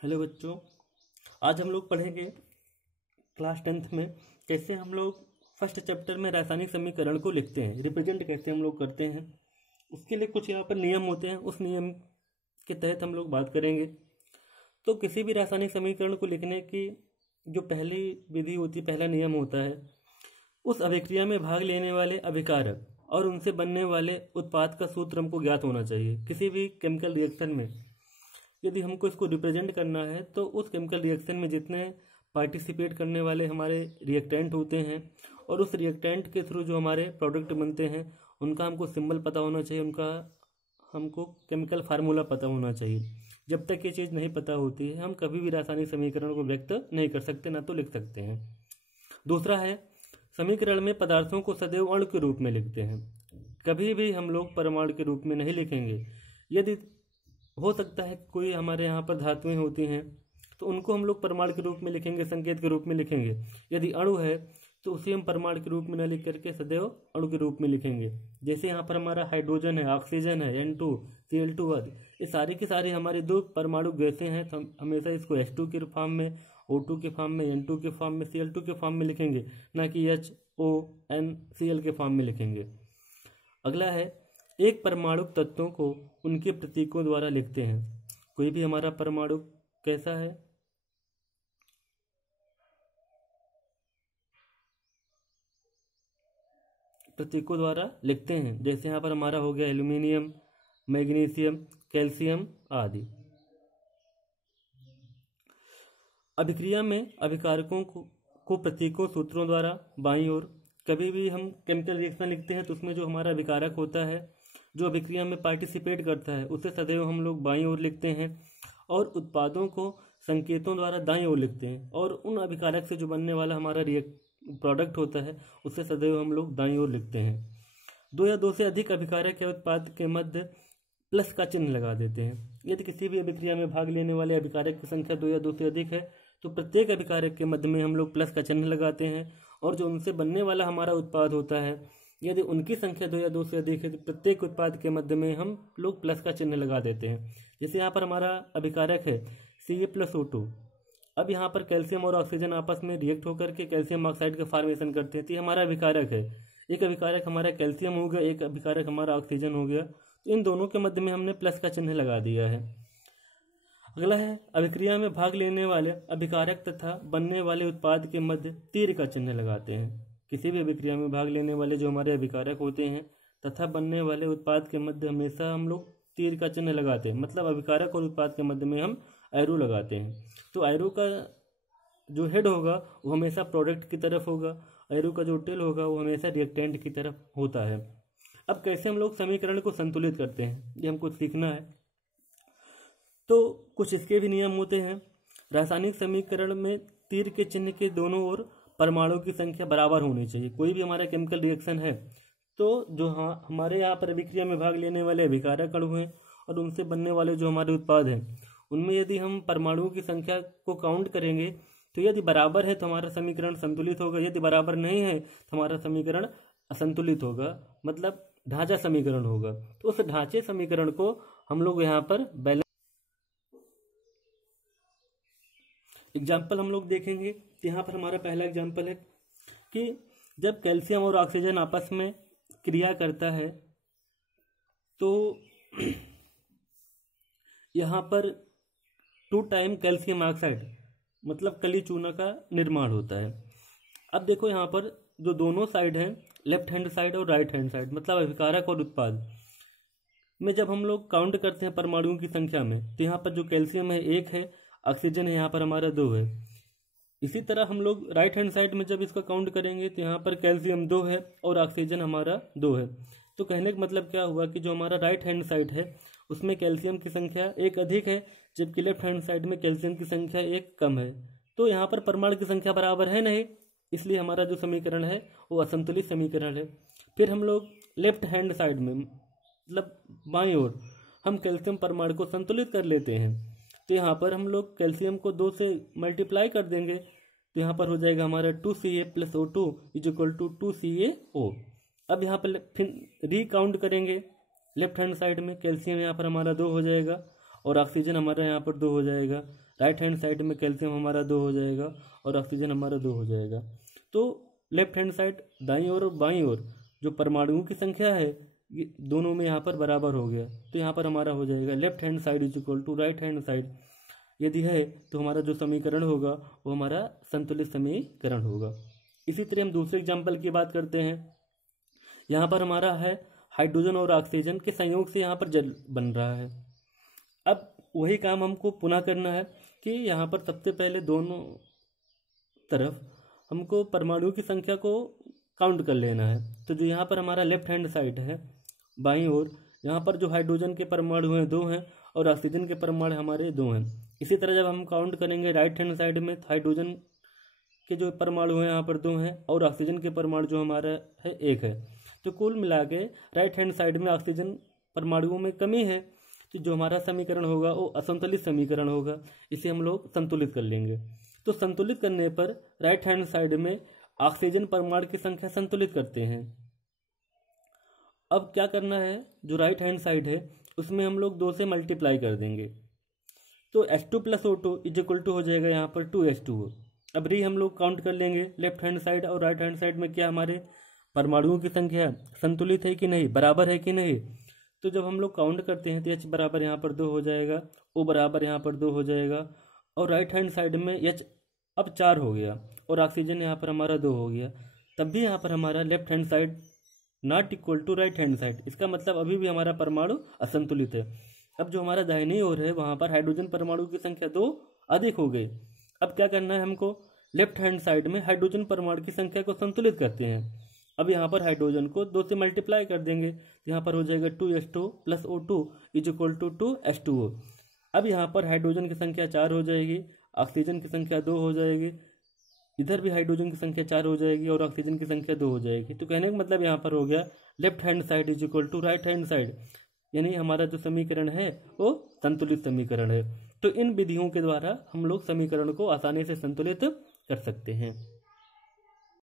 Hello बच्चों, आज हम लोग पढ़ेंगे क्लास 10th में कैसे हम लोग फर्स्ट चैप्टर में रासायनिक समीकरण को लिखते हैं, रिप्रेजेंट कैसे हम लोग करते हैं। उसके लिए कुछ यहाँ पर नियम होते हैं, उस नियम के तहत हम लोग बात करेंगे। तो किसी भी रासायनिक समीकरण को लिखने की जो पहली विधि होती है, पहला नियम होता है, उस अभिक्रिया में भाग लेने वाले अभिकारक और उनसे बनने वाले उत्पाद का सूत्र हमको ज्ञात होना चाहिए। किसी भी केमिकल रिएक्शन में यदि हमको इसको रिप्रेजेंट करना है तो उस केमिकल रिएक्शन में जितने पार्टिसिपेट करने वाले हमारे रिएक्टेंट होते हैं और उस रिएक्टेंट के थ्रू जो हमारे प्रोडक्ट बनते हैं उनका हमको सिंबल पता होना चाहिए, उनका हमको केमिकल फार्मूला पता होना चाहिए। जब तक ये चीज़ नहीं पता होती है हम कभी भी रासायनिक समीकरण को व्यक्त नहीं कर सकते, ना तो लिख सकते हैं। दूसरा है, समीकरण में पदार्थों को सदैव अणु के रूप में लिखते हैं, कभी भी हम लोग परमाणु के रूप में नहीं लिखेंगे। यदि हो सकता है कोई हमारे यहाँ पर धातुएं होती हैं तो उनको हम लोग परमाणु के रूप में लिखेंगे, संकेत के रूप में लिखेंगे। यदि अणु है तो उसे हम परमाणु के रूप में न लिख करके सदैव अणु के रूप में लिखेंगे। जैसे यहाँ पर हमारा हाइड्रोजन है, ऑक्सीजन है, N2 Cl2 आदि, ये सारी की सारी हमारी दो परमाणु गैसें हैं, तो हम हमेशा इसको H2 के फॉर्म में, O2 के फॉर्म में, N2 के फॉर्म में, Cl2 के फॉर्म में लिखेंगे, ना कि HONCl के फॉर्म में लिखेंगे। अगला है, एक परमाणु तत्वों को उनके प्रतीकों द्वारा लिखते हैं। कोई भी हमारा परमाणु कैसा है, प्रतीकों द्वारा लिखते हैं। जैसे यहाँ पर हमारा हो गया एल्यूमिनियम, मैग्नीशियम, कैल्शियम आदि। अभिक्रिया में अभिकारकों को प्रतीकों सूत्रों द्वारा बाईं ओर, कभी भी हम केमिकल रिएक्शन लिखते हैं तो उसमें जो हमारा अभिकारक होता है, जो अभिक्रिया में पार्टिसिपेट करता है, उसे सदैव हम लोग बाईं ओर लिखते हैं और उत्पादों को संकेतों द्वारा दाईं ओर लिखते हैं। और उन अभिकारक से जो बनने वाला हमारा प्रोडक्ट होता है उसे सदैव हम लोग दाईं ओर लिखते हैं। दो या दो से अधिक अभिकारक या उत्पाद के मध्य प्लस का चिन्ह लगा देते हैं। यदि किसी भी अभिक्रिया में भाग लेने वाले अभिकारक की संख्या दो या दो से अधिक है तो प्रत्येक अभिकारक के मध्य में हम लोग प्लस का चिन्ह लगाते हैं, और जो उनसे बनने वाला हमारा उत्पाद होता है यदि उनकी संख्या दो या दो से अधिक है तो प्रत्येक उत्पाद के मध्य में हम लोग प्लस का चिन्ह लगा देते हैं। जैसे यहाँ पर हमारा अभिकारक है Ca+O2। अब यहाँ पर कैल्शियम और ऑक्सीजन आपस में रिएक्ट होकर के कैल्शियम ऑक्साइड का फॉर्मेशन करते हैं, तो ये हमारा अभिकारक है। एक अभिकारक हमारा कैल्शियम हो गया, एक अभिकारक हमारा ऑक्सीजन हो गया, तो इन दोनों के मध्य में हमने प्लस का चिन्ह लगा दिया है। अगला है, अभिक्रिया में भाग लेने वाले अभिकारक तथा बनने वाले उत्पाद के मध्य तीर का चिन्ह लगाते हैं। किसी भी अभिक्रिया में भाग लेने वाले जो हमारे अभिकारक होते हैं तथा बनने वाले उत्पाद के मध्य हमेशा हम लोग तीर का चिन्ह लगाते हैं, मतलब अभिकारक और उत्पाद के मध्य में हम एरो लगाते हैं। तो एरो का जो हेड होगा वो हमेशा प्रोडक्ट की तरफ होगा, एरो का जो टेल होगा वो हमेशा रिएक्टेंट की तरफ होता है। अब कैसे हम लोग समीकरण को संतुलित करते हैं ये हमको सीखना है। तो कुछ इसके भी नियम होते हैं। रासायनिक समीकरण में तीर के चिन्ह के दोनों ओर परमाणु की संख्या बराबर होनी चाहिए। कोई भी हमारा केमिकल रिएक्शन है तो जो हमारे यहाँ पर अभिक्रिया में भाग लेने वाले अभिकारक अणु हैं और उनसे बनने वाले जो हमारे उत्पाद हैं उनमें यदि हम परमाणुओं की संख्या को काउंट करेंगे तो यदि बराबर है तो हमारा समीकरण संतुलित होगा, यदि बराबर नहीं है तो हमारा समीकरण असंतुलित होगा, मतलब ढांचा समीकरण होगा। तो उस ढांचे समीकरण को हम लोग यहाँ पर बैलेंस एग्जाम्पल हम लोग देखेंगे। यहाँ पर हमारा पहला एग्जाम्पल है कि जब कैल्शियम और ऑक्सीजन आपस में क्रिया करता है तो यहाँ पर 2 टाइम कैल्शियम ऑक्साइड मतलब कली चूना का निर्माण होता है। अब देखो यहाँ पर जो दोनों साइड हैं, लेफ्ट हैंड साइड और राइट हैंड साइड, मतलब अभिकारक और उत्पाद में जब हम लोग काउंट करते हैं परमाणुओं की संख्या में तो यहाँ पर जो कैल्शियम है 1 है, ऑक्सीजन है यहाँ पर हमारा 2 है। इसी तरह हम लोग राइट हैंड साइड में जब इसका काउंट करेंगे तो यहाँ पर कैल्शियम 2 है और ऑक्सीजन हमारा 2 है। तो कहने का मतलब क्या हुआ कि जो हमारा राइट हैंड साइड है उसमें कैल्शियम की संख्या 1 अधिक है, जबकि लेफ्ट हैंड साइड में कैल्शियम की संख्या 1 कम है। तो यहाँ पर परमाणु की संख्या बराबर है नहीं, इसलिए हमारा जो समीकरण है वो असंतुलित समीकरण है। फिर हम लोग लेफ्ट हैंड साइड में मतलब बाईं ओर हम कैल्शियम परमाणु को संतुलित कर लेते हैं। तो यहाँ पर हम लोग कैल्शियम को 2 से मल्टीप्लाई कर देंगे तो यहाँ पर हो जाएगा हमारा 2Ca+O2 = 2CaO। अब यहाँ पर फिर रीकाउंट करेंगे, लेफ्ट हैंड साइड में कैल्शियम यहाँ पर हमारा 2 हो जाएगा और ऑक्सीजन हमारा यहाँ पर 2 हो जाएगा। राइट हैंड साइड में कैल्शियम हमारा 2 हो जाएगा और ऑक्सीजन हमारा 2 हो जाएगा। तो लेफ्ट हैंड साइड दाईं ओर और बाईं ओर जो परमाणुओं की संख्या है ये दोनों में यहाँ पर बराबर हो गया। तो यहाँ पर हमारा हो जाएगा left hand side is equal to right hand side. यदि है तो हमारा जो समीकरण होगा वो हमारा संतुलित समीकरण होगा। इसी तरह हम दूसरे एग्जाम्पल की बात करते हैं। यहाँ पर हमारा है हाइड्रोजन और ऑक्सीजन के संयोग से यहाँ पर जल बन रहा है। अब वही काम हमको पुनः करना है कि यहाँ पर सबसे पहले दोनों तरफ हमको परमाणुओं की संख्या को काउंट कर लेना है। तो जो यहाँ पर हमारा लेफ्ट हैंड साइड है बाईं ओर, यहाँ पर जो हाइड्रोजन के परमाणु हैं 2 हैं और ऑक्सीजन के परमाणु हमारे 2 हैं। इसी तरह जब हम काउंट करेंगे राइट हैंड साइड में, हाइड्रोजन के जो परमाणु हैं यहाँ पर 2 हैं और ऑक्सीजन के परमाणु जो हमारा है 1 है। तो कुल मिला के राइट हैंड साइड में ऑक्सीजन परमाणुओं में कमी है, तो जो हमारा समीकरण होगा वो असंतुलित समीकरण होगा। इसे हम लोग संतुलित कर लेंगे। तो संतुलित करने पर राइट हैंड साइड में ऑक्सीजन परमाणु की संख्या संतुलित करते हैं। अब क्या करना है, जो राइट हैंड साइड है उसमें हम लोग 2 से मल्टीप्लाई कर देंगे। तो H2 + O2 is equal to हो जाएगा यहाँ पर 2H2O। अब री हम लोग काउंट कर लेंगे लेफ्ट हैंड साइड और राइट हैंड साइड में क्या हमारे परमाणुओं की संख्या संतुलित है कि नहीं, बराबर है कि नहीं। तो जब हम लोग काउंट करते हैं तो H बराबर यहाँ पर 2 हो जाएगा, O बराबर यहाँ पर 2 हो जाएगा और राइट हैंड साइड में H अब 4 हो गया और ऑक्सीजन यहाँ पर हमारा 2 हो गया। तब भी यहाँ पर हमारा left hand side not equal to right hand side. इसका मतलब अभी भी हमारा परमाणु असंतुलित है। अब जो हमारा दाहिनी ओर है वहाँ पर हाइड्रोजन परमाणु की संख्या 2 अधिक हो गई। अब क्या करना है हमको, लेफ्ट हैंड साइड में हाइड्रोजन परमाणु की संख्या को संतुलित करते हैं। अब यहाँ पर हाइड्रोजन को 2 से मल्टीप्लाई कर देंगे, यहाँ पर हो जाएगा 2H2 + O2 is equal to 2H2O। अब यहाँ पर हाइड्रोजन की संख्या 4 हो जाएगी, ऑक्सीजन की संख्या 2 हो जाएगी, इधर भी हाइड्रोजन की संख्या 4 हो जाएगी और ऑक्सीजन की संख्या 2 हो जाएगी। तो कहने का मतलब यहाँ पर हो गया left hand side is equal to right hand side, यानी हमारा जो समीकरण है वो संतुलित समीकरण है। तो इन विधियों के द्वारा हम लोग समीकरण को आसानी से संतुलित कर सकते हैं।